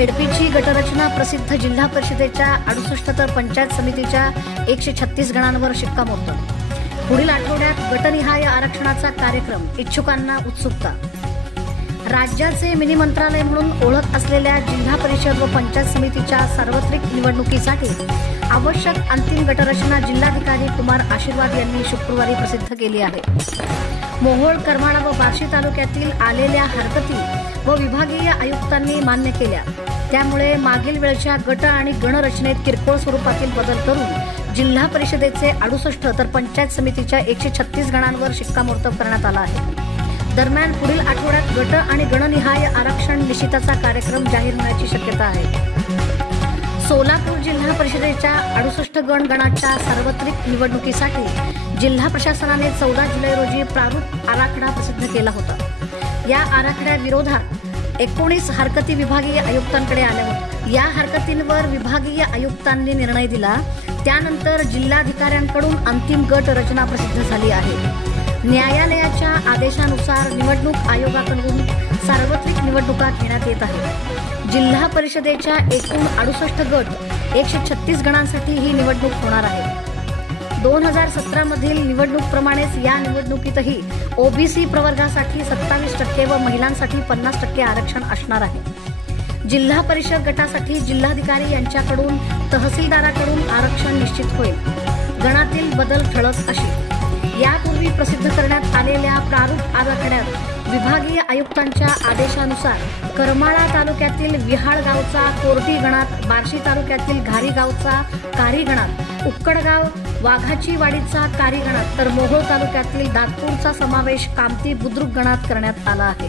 झेडपीची गटरचना प्रसिद्ध जिल्हा परिषदेच्या 68 तर पंचायत समितीच्या 136 गणांवर शिक्कामोर्तब। पुढील आठवड्यात गटनिहाय आरक्षणाचा कार्यक्रम, इच्छुकांना उत्सुकता। राज्याचे मिनी मंत्रालय म्हणून ओळख असलेल्या जिल्हा परिषद व पंचायत समितीच्या सार्वत्रिक निवडणुकीसाठी आवश्यक अंतिम गटरचना जिल्हाधिकारी कुमार आशीर्वाद यांनी शुक्रवारी प्रसिद्ध केली आहे। मोहोळ, करमाळा व बार्शी तालुक्यातील आलेल्या हरकती व विभागीय आयुक्तांनी मान्य केल्या। त्यामुळे मागील वेळच्या गट आणि गणरचनेत किरकोळ स्वरूपातील बदल करून जिल्हा परिषदेचे 68 तर पंचायत समितीच्या 136 गणांवर शिक्कामोर्तब करण्यात आला आहे। दरम्यान पुढील आठवड्यात गट आणि गणनिहाय आरक्षण निश्चिताचा कार्यक्रम जाहीर होण्याची शक्यता आहे। सोलापूर जिल्हा परिषदेच्या 68 गणाच्या सार्वत्रिक निवडणुकीसाठी जिल्हा प्रशासनाने 14 जुलै रोजी प्रारूप आराखडा प्रसिद्ध केला होता। या आराखड्याविरोधात 19 हरकती विभागीय आयुक्तांकडे आल्या होत्या। या हरकतींवर विभागीय आयुक्तांनी निर्णय दिला। त्यानंतर जिल्हाधिकाऱ्यांकडून अंतिम गट रचना प्रसिद्ध झाली आहे। न्यायालयाच्या आदेशानुसार निवडणूक आयोगाकडून सार्वत्रिक निवडणुका घेण्यात येत आहेत। जिल्हा परिषदेच्या एकूण 68 गट 136 गणांसाठी ही निवडणूक होणार आहे। 2017 मधील निवडणूकप्रमाणेच या निवडणुकीतही ओबीसी प्रवर्गासाठी 27% व महिलांसाठी 50% आरक्षण असणार आहे। जिल्हा परिषद गटासाठी जिल्हाधिकारी यांच्याकडून तहसीलदाराकडून आरक्षण निश्चित होईल। गणातील बदल ठळक अशी: यापूर्वी प्रसिद्ध करण्यात आलेल्या प्रारूप आराखड्यात विभागीय आयुक्तांच्या आदेशानुसार करमाळा तालुक्यातील विहाळ गावचा कोर्टी गणात, बार्शी तालुक्यातील घारी गावचा कारी गणात, उक्कडगाव वाघाची वाडीचा कारी गणात तर मोहोळ तालुक्यातील दातपूरचा समावेश कामती बुद्रुक गणात करण्यात आला आहे।